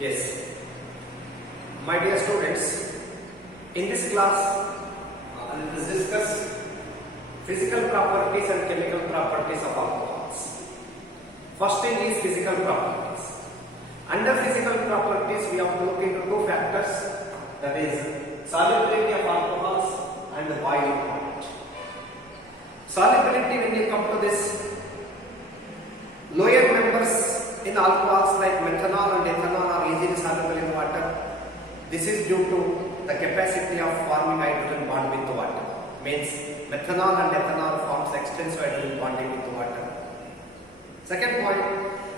Yes, my dear students, in this class, let us discuss physical properties and chemical properties of alcohols. First thing is physical properties. Under physical properties, we have to look into two factors, that is solubility of alcohols and the boiling point. Solubility, when you come to this, lower members in alcohols like methanol and ethanol are easily soluble in water. This is due to the capacity of forming hydrogen bond with the water. Means methanol and ethanol forms extensive hydrogen bonding with the water. Second point,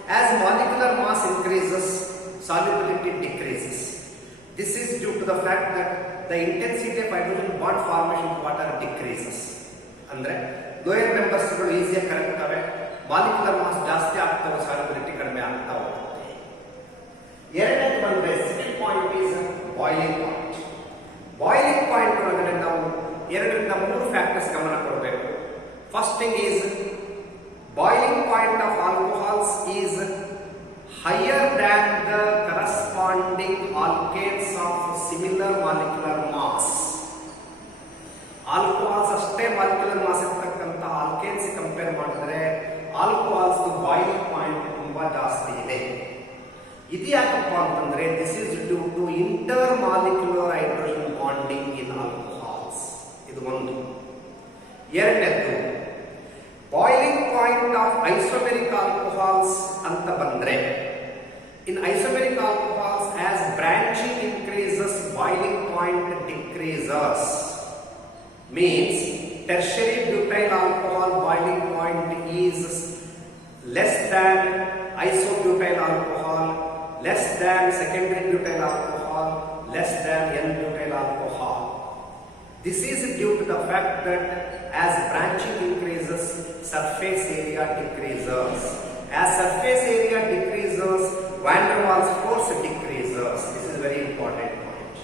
as molecular mass increases, solubility decreases. This is due to the fact that the intensity of hydrogen bond formation with water decreases. Andre lower members easy correct ave molecular mass ಜಾಸ್ತಿ ಆಗ್ತವೆ, solubility ಕಡಿಮೆ ಆಗ್ತಾ ಹೋಗುತ್ತೆ. ಎರಡನೇ ಬಂದ್ರೆ second point is boiling point. Boiling point ಒಳಗಡೆ ನಾವು ಎರಡರಿಂದ ಮೂರು ಫ್ಯಾಕ್ಟರ್ಸ್ ಗಮನ ಕೊಡಬೇಕು. First thing is boiling point of alcohols is higher than the corresponding alkanes of similar molecular mass. Alcohols ಅಷ್ಟೇ ಮಾಲಿಕ್ಯುಲರ್ ಮಾಸ್ ಇರತಕ್ಕಂಥ ಆಲ್ಕೇನ್ಸ್ ಕಂಪೇರ್ ಮಾಡಿದ್ರೆ ಆಲ್ಕೋಹಾಲ್ಸ್ ಬಾಯ್ಲಿಂಗ್ ಪಾಯಿಂಟ್ ತುಂಬಾ ಜಾಸ್ತಿ ಇದೆ. ಇದು ಯಾಕಪ್ಪ ಅಂತಂದ್ರೆ this is due to intermolecular hydrogen bonding in alcohols. ಇದು ಒಂದು. ಎರಡನೇದು boiling point of isomeric alcohols ಅಂತ ಬಂದ್ರೆ in isomeric alcohols as branching increases boiling point decreases. Means tertiary butyl alcohol boiling point is less than isobutyl alcohol, less than secondary butyl alcohol, less than N-butyl alcohol. This is due to the fact that as branching increases, surface area decreases. As surface area decreases, van der Waals force decreases. This is very important point.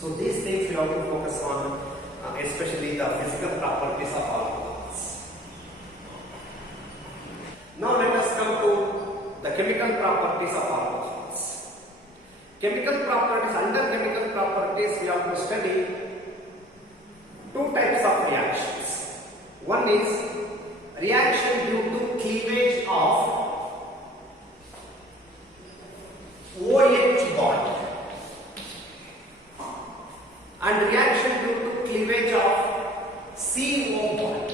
So these things we have to focus on. Especially the physical properties of alcohols. Now let us come to the chemical properties of alcohols. Chemical properties, under chemical properties we have to study two types of reactions. One is reaction due to cleavage of OH bond and reaction due to cleavage of CO bond.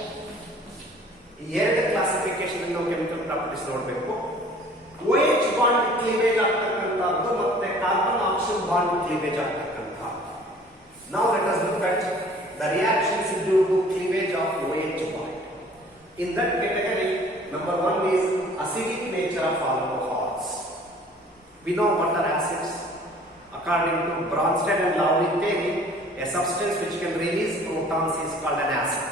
ಎರಡು classification ನಾವು chemical properties ನೋಡಬೇಕು. OH bond cleavage ಆಗ್ತಕ್ಕಂಥದ್ದು ಮತ್ತೆ carbon oxygen bond cleavage ಆಗ್ತಕ್ಕಂಥದ್ದು. Now let us look at the reactions due to cleavage of OH bond. In that category, number one is acidic nature of alcohols. We know what are acids. According to Bronsted and Lowry theory, a substance which can release protons is called an acid.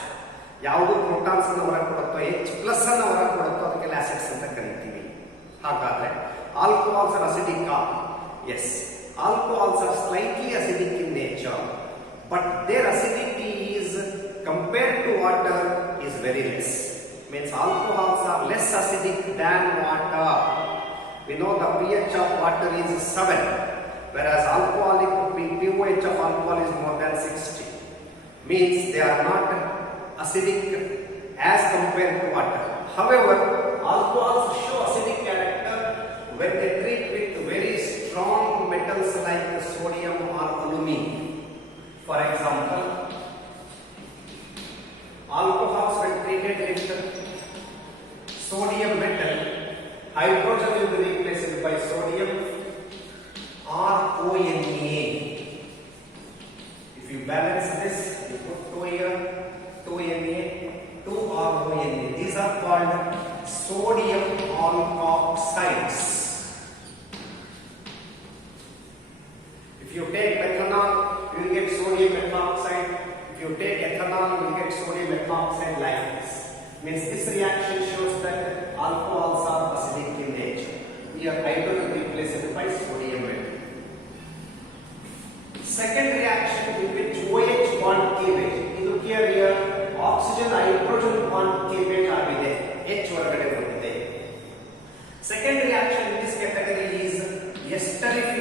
ಯಾವುದು protons ಅನ್ನು ಹೊರಗೆ ಕೊಡುತ್ತೋ H plus ಅನ್ನು ಹೊರಗೆ ಕೊಡುತ್ತೋ ಅದಕ್ಕೆಲ್ಲ acids ಅಂತ ಕರೀತೀವಿ. ಹಾಗಾದ್ರೆ alcohols are acidic. Yes, alcohols are slightly acidic in nature, but their acidity is compared to water is very less. Means alcohols are less acidic than water. We know the pH of water is 7. Whereas alcoholic pH of alcohol is more than 60. Means they are not acidic as compared to water. However, alcohols show acidic character when they treat with very strong metals like sodium or aluminum. For example, alcohols when treated with sodium metal, hydrogen will be replaced by sodium or ONA. If you balance this, you put 2 here, 2 Na, 2 or ONA. These are called sodium alkoxides. If you take methanol, you will get sodium methoxide. If you take ethanol, you will get sodium methoxide like this. Means this reaction shows that alcohols are acidic in nature. Here hydrogen replaced by sodium metal. Second reaction in which OH bond cleavage. You look here oxygen hydrogen bond cleavage ಆಗಿದೆ, H ಹೊರಗಡೆ ಬಂದಿದೆ. Second reaction in this category is esterification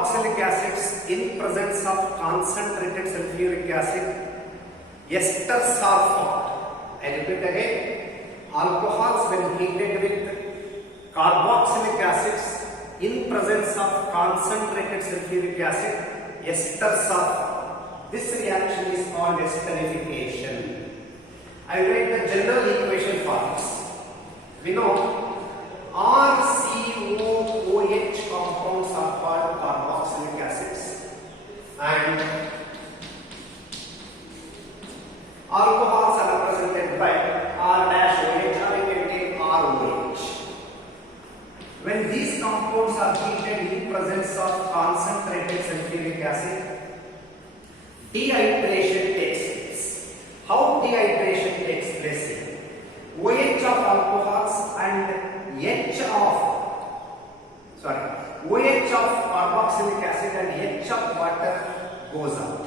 carboxylic acids in presence of concentrated sulfuric acid, esters are formed. I repeat again, alcohols when heated with carboxylic acids in presence of concentrated sulfuric acid, esters are formed. This reaction is called esterification. I write the general equation for this. We know RCOOH compounds are called carboxylic acids and alcohols are represented by R-OH, or you can take ROH. When these compounds are heated in presence of concentrated sulfuric acid, dehydration takes place. How dehydration takes place? OH of alcohols and OH of carboxylic acid and H of water goes out.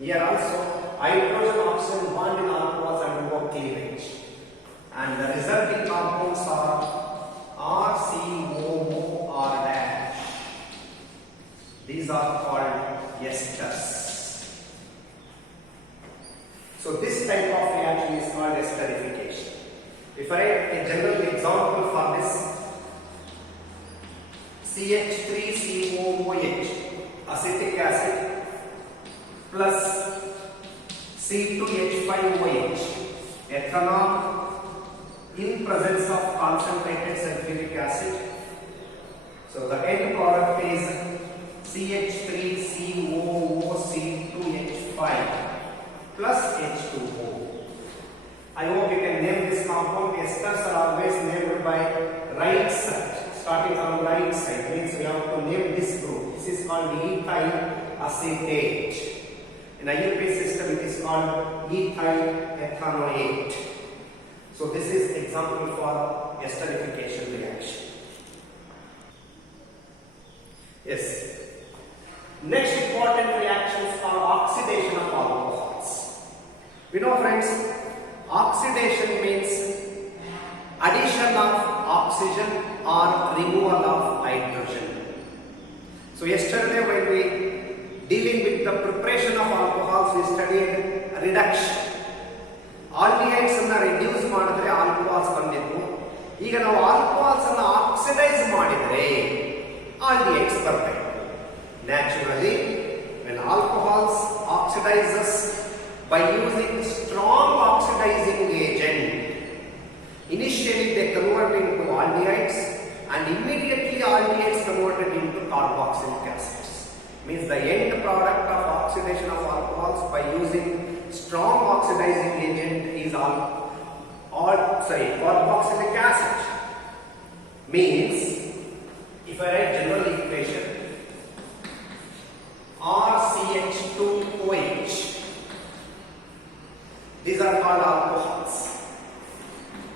Here also hydrogen oxygen bond in alcohols undergo cleavage, and the resulting compounds are RCOOR-. These are called esters. So this type of reaction is called esterification. If I write a general example for this, CH3COOH acetic acid plus C2H5OH ethanol in presence of concentrated sulfuric acid. So the end product is CH3COOC2H5 plus H2O. I hope you can name this compound. Esters are always named by right side, starting from right side. Means we have to name this group. This is called ethyl acetate. In IUPAC system, it is called ethyl ethanoate. So this is example for esterification reaction. Yes. Next important reactions are oxidation of alcohols. We know, friends, oxidation means addition of oxygen or removal of hydrogen. So yesterday when we dealing with the preparation of alcohols, we studied reduction. Aldehydes ಅನ್ನು reduce ಮಾಡಿದ್ರೆ alcohols ಬಂದಿತ್ತು. ಈಗ ನಾವು alcohols ಅನ್ನು oxidize ಮಾಡಿದ್ರೆ aldehydes ಬರಬೇಕು. Naturally, when alcohols oxidizes by using strong oxidizing agent, initially they convert into aldehydes and immediately aldehydes converted into carboxylic acids. Means the end product of oxidation of alcohols by using strong oxidizing agent is carboxylic acid. Means if I write general equation RCH2OH, these are called alcohols.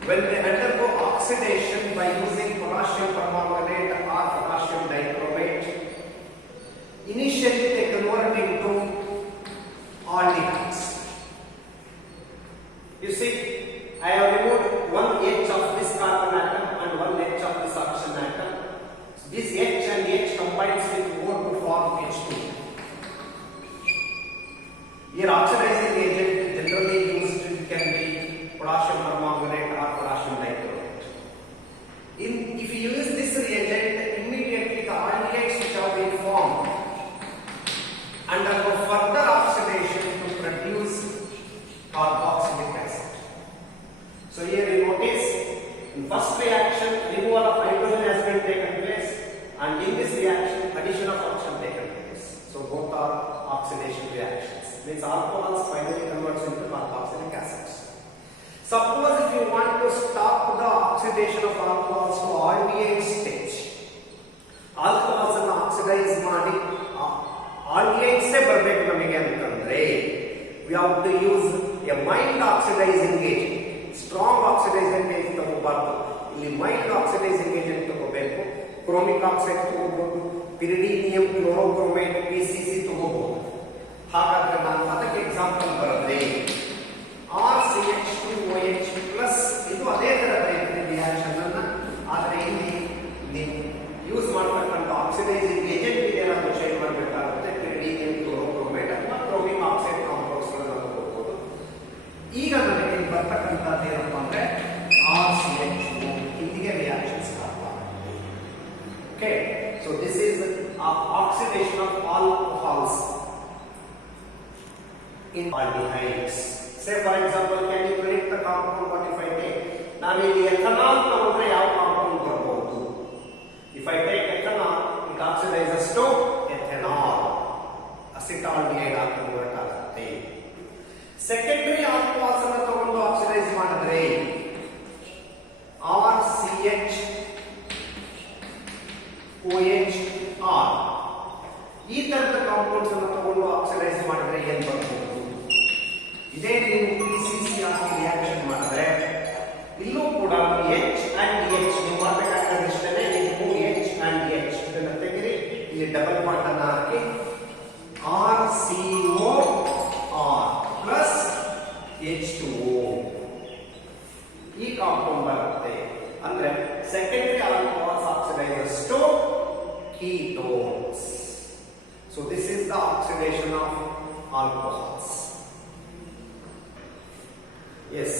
When they undergo oxidation by using potassium permanganate or potassium dichromate, initially they convert into aldehydes. You see, I have removed one H of this carbon atom and one H of this oxygen atom. This H and H combines with O to form H2. Here oxidizing agent generally used can be potassium permanganate or potassium dichromate. If you use this reagent, immediately the aldehydes which have been formed undergo further oxidation to produce carboxylic acid. So here you notice, in first reaction, removal of hydrogen has been taken place, and in this reaction, addition of oxygen taken place. So both are oxidation reactions. Means alcohols finally converts into carboxylic acids. Suppose if you want to stop the oxidation of alcohols to aldehyde stage, alcohols ಅನ್ನು oxidize ಮಾಡಿ aldehydes ಬರಬೇಕು ನಮಗೆ ಅಂತಂದ್ರೆ we have to use a mild oxidizing agent. Strong oxidizing agent ತಗೋಬಾರ್ದು. ಇಲ್ಲಿ mild oxidizing agent ತಗೋಬೇಕು. ಕ್ರೋಮಿಕ್ oxide ತಗೋಬಹುದು, ಪಿರಿಡಿನಿಯಂ ಕ್ಲೋರೋಕ್ರೋಮೇಟ್ PCC ತಗೋಬಹುದು. ಹಾಗಾದ್ರೆ ನಾನು ಅದಕ್ಕೆ ಎಕ್ಸಾಂಪಲ್ ಬರೆದ್ರೆ RCH2OH ಪ್ಲಸ್ ಇದು ಅದೇ ತರ ರಿಯಾಕ್ಷನ್ ಅನ್ನ, ಆದರೆ ಇಲ್ಲಿ ನೀವು ಯೂಸ್ ಮಾಡತಕ್ಕಂಥ oxidising agent oxidation of alcohols in aldehydes. Say for example, can you predict the compound? What if I take? Now in ethanol ತಗೊಂಡ್ರೆ ಯಾವ compound ಬರಬಹುದು? If I take ethanol, it oxidizes to ethanol. Acetaldehyde ಆಗಿ convert ಆಗುತ್ತೆ. Secondary alcohols ಅನ್ನು ತಗೊಂಡು oxidise ಮಾಡಿದ್ರೆ RCH OHR ಈ ತರದ ಕಾಂಪೌಂಡ್ಸ್ ಅನ್ನು ತಗೊಂಡು ಆಕ್ಸಿಡೈಸ್ ಮಾಡಿದ್ರೆ ಏನು ಬರಬಹುದು? ಇದೇ ನೀವು PCC ಆಗಿ ರಿಯಾಕ್ಷನ್ ಮಾಡಿದ್ರೆ ಇಲ್ಲೂ ಕೂಡ H and H ನೀವು ಮಾಡಬೇಕಾದ ಇಷ್ಟನೇ ನೀವು H and H ಇದನ್ನ ತೆಗೆರಿ, ಇಲ್ಲಿ ಡಬಲ್ ಪಾರ್ಟ್ ಅನ್ನು ಹಾಕಿ RCOR ಪ್ಲಸ್ H2O ಈ ಕಾಂಪೌಂಡ್ ಬರುತ್ತೆ. ಅಂದ್ರೆ secondary alcohols oxidises to ketones. So this is the oxidation of alcohols. Yes.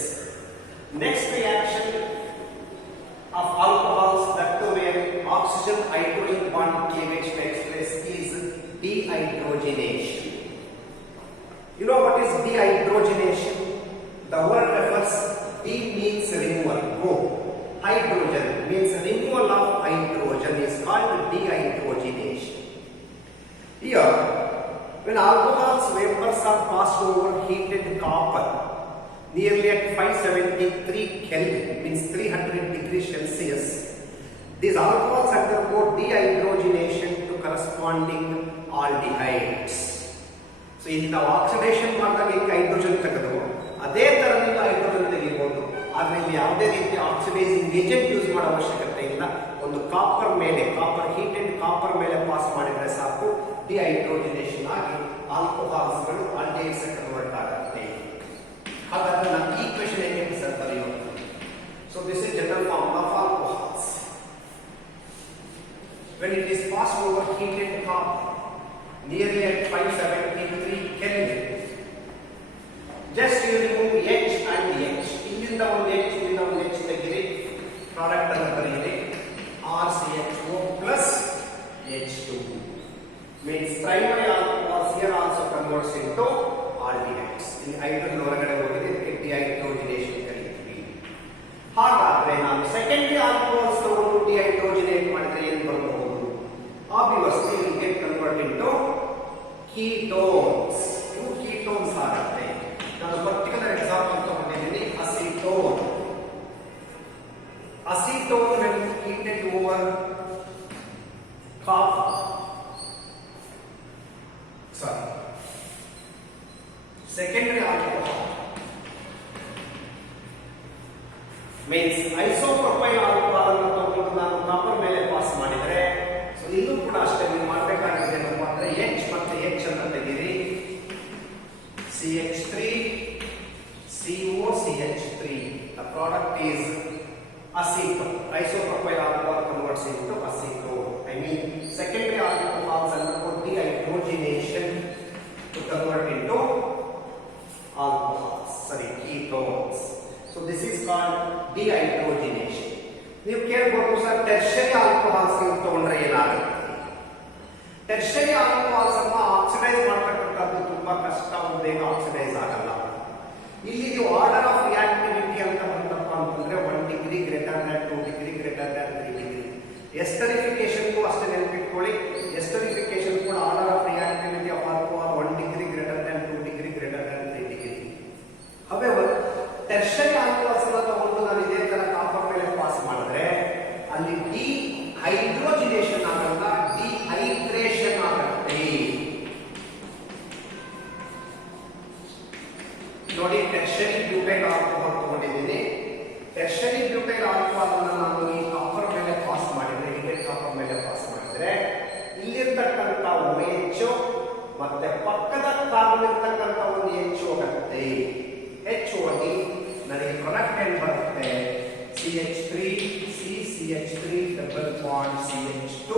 Next reaction of alcohols that where oxygen hydrogen bond cleavage takes place is dehydrogenation. You know what is dehydrogenation? The word refers, D means removal, go. Hydrogen means removal of hydrogen is called dehydrogenation. Here, when alcohol's vapors are passed over heated copper nearly at 573 Kelvin, means 300 degrees Celsius, these alcohols undergo dehydrogenation to corresponding aldehydes. So, in the oxidation ಮಾಡಿದಾಗ ಈಗ hydrogen ತೆಗೆದು ಅದೇ ತರದಿಂದ hydrogen ತೆಗಿಬಹುದು. ಆದರೆ ಇಲ್ಲಿ ಯಾವುದೇ ರೀತಿಯ oxidising agent use ಮಾಡೋ ಅವಶ್ಯಕತೆ ಇಲ್ಲ. ಒಂದು ಕಾಪರ್ ಮೇಲೆ, ಕಾಪರ್ ಹೀಟೆಡ್ ಕಾಪರ್ ಮೇಲೆ ಪಾಸ್ ಮಾಡಿದ್ರೆ ಸಾಕು, ಡಿಹೈಡ್ರೋಜಿನೇಷನ್ ಆಗಿ ಆಲ್ಕೋಹಾಲ್ಸ್ಗಳು ಆಲ್ಡಿಹೈಡ್ಸ್ ಕನ್ವರ್ಟ್ ಆಗುತ್ತೆ. ಹಾಗಾದ್ರೆ ನಾನು ಈ ಕ್ವೆಶ್ಚನ್ ಹೇಗೆ ಸರ್ ಬರೆಯೋದು? So this is general form of alcohols. When it is passed over heated copper nearly at 573 Kelvin, just you remove H and H. ಇಲ್ಲಿಂದ ಒಂದು H, ಇಲ್ಲಿಂದ ಒಂದು H ತೆಗೆರಿ, ಪ್ರಾಡಕ್ಟ್ ಅನ್ನು ಬರೆಯಿರಿ, RCHO plus H2 means primary alcohols here also converts into aldehydes. ಇಲ್ಲಿ hydrogen ಹೊರಗಡೆ ಹೋಗಿದೆ, ಇದಕ್ಕೆ ಡಿಹೈಡ್ರೋಜಿನೇಷನ್ ಕರೀತೀವಿ. ಹಾಗಾದ್ರೆ ನಾನು ಸೆಕೆಂಡರಿ ಆಲ್ಕೋಹಾಲ್ಸ್ ತಗೊಂಡು ಡಿಹೈಡ್ರೋಜಿನೇಟ್ ಮಾಡಿದ್ರೆ ಏನು ಬರಬಹುದು? Obviously it will get converted into ketones. ಇವು ketones ಆಗುತ್ತೆ. ನಾನು ಪರ್ಟಿಕ್ಯುಲರ್ ಎಕ್ಸಾಂಪಲ್ ತಗೊಂಡಿದ್ದೀನಿ, acetone. Acetone when heated over copper, sorry, secondary alcohol means isopropyl alcohol ಅನ್ನು ತಗೊಂಡು ನಾನು ಕಾಪರ್ ಮೇಲೆ ಪಾಸ್ ಮಾಡಿದ್ರೆ, ಸೊ ಇಲ್ಲೂ ಕೂಡ ಅಷ್ಟೇ ನೀವು ಮಾಡಬೇಕಾಗಿದೆ ಏನಪ್ಪ ಅಂದ್ರೆ H ಮತ್ತೆ H ಅಂತ ತೆಗೀರಿ, CH3 CO CH3, the product is acetone. Isopropyl alcohol converts into acetone. I mean secondary alcohols undergo dehydrogenation to convert into alcohols, sorry, ketones. So this is called dehydrogenation. ನೀವು ಕೇಳಬಹುದು sir ಟೆರ್ಷರಿ alcohols ತಗೊಂಡ್ರೆ ಏನಾಗುತ್ತೆ? ಟೆರ್ಷರಿ alcohols ಅನ್ನು oxidise ಮಾಡತಕ್ಕಂಥದ್ದು ತುಂಬಾ ಕಷ್ಟ, ಬೇಗ oxidise ಆಗಲ್ಲ. ಇಲ್ಲಿ ನೀವು ಆರ್ಡರ್ ಆಫ್ ರಿಯಾಕ್ಟಿವಿಟಿ ಅಂತ ಬಂತಪ್ಪ ಅಂತಂದ್ರೆ 1 degree greater than 2 degree greater than 3 degree. ಎಸ್ಟರಿಫಿಕೇಶನ್ಗೂ ಅಷ್ಟೇ ನೆನಪಿಟ್ಕೊಳ್ಳಿ, ಎಸ್ಟರಿಫಿಕೇಶನ್ ಕೂಡ order of reactivity of alcohol 1 degree greater than 2 degree greater than 3 degree. However tertiary alcohols ಅನ್ನು ತಗೊಂಡು ನಾನು ಇದೇ ತರ ಕಾಪರ್ ಮೇಲೆ ಪಾಸ್ ಮಾಡಿದ್ರೆ ಅಲ್ಲಿ ಡಿಹೈಡ್ರೋಜಿನೇಷನ್ ಆಗಲ್ಲ, ಡಿಹೈಡ್ರೇಷನ್ ಆಗುತ್ತೆ. ನೋಡಿ, ಟೆರ್ಷರಿ ಬ್ಯೂಟೈಲ್ ಆಲ್ಕೋಹಾಲ್ ತಗೊಂಡಿದ್ದೀನಿ. ಟೆರ್ಷರಿ ಬ್ಯೂಟೈಲ್ ಆಲ್ಕೋಹಾಲ್ ಅನ್ನು ನಾನು ಈ ಕಾಪರ್ ಮೇಲೆ ಪಾಸ್ ಮಾಡಿದ್ರೆ, ಇದೇ ಕಾಪರ್ ಮೇಲೆ ಪಾಸ್ ಮಾಡಿದ್ರೆ ಇಲ್ಲಿರ್ತಕ್ಕಂಥ OH ಮತ್ತೆ ಪಕ್ಕದ ಕಾರ್ಬನ್ ಇರ್ತಕ್ಕಂಥ ಒಂದು H ಹೋಗುತ್ತೆ. H ಹೋಗಿ ನನಗೆ ಪ್ರಾಡಕ್ಟ್ ಏನ್ ಬರುತ್ತೆ? CH3 C CH3 double bond CH2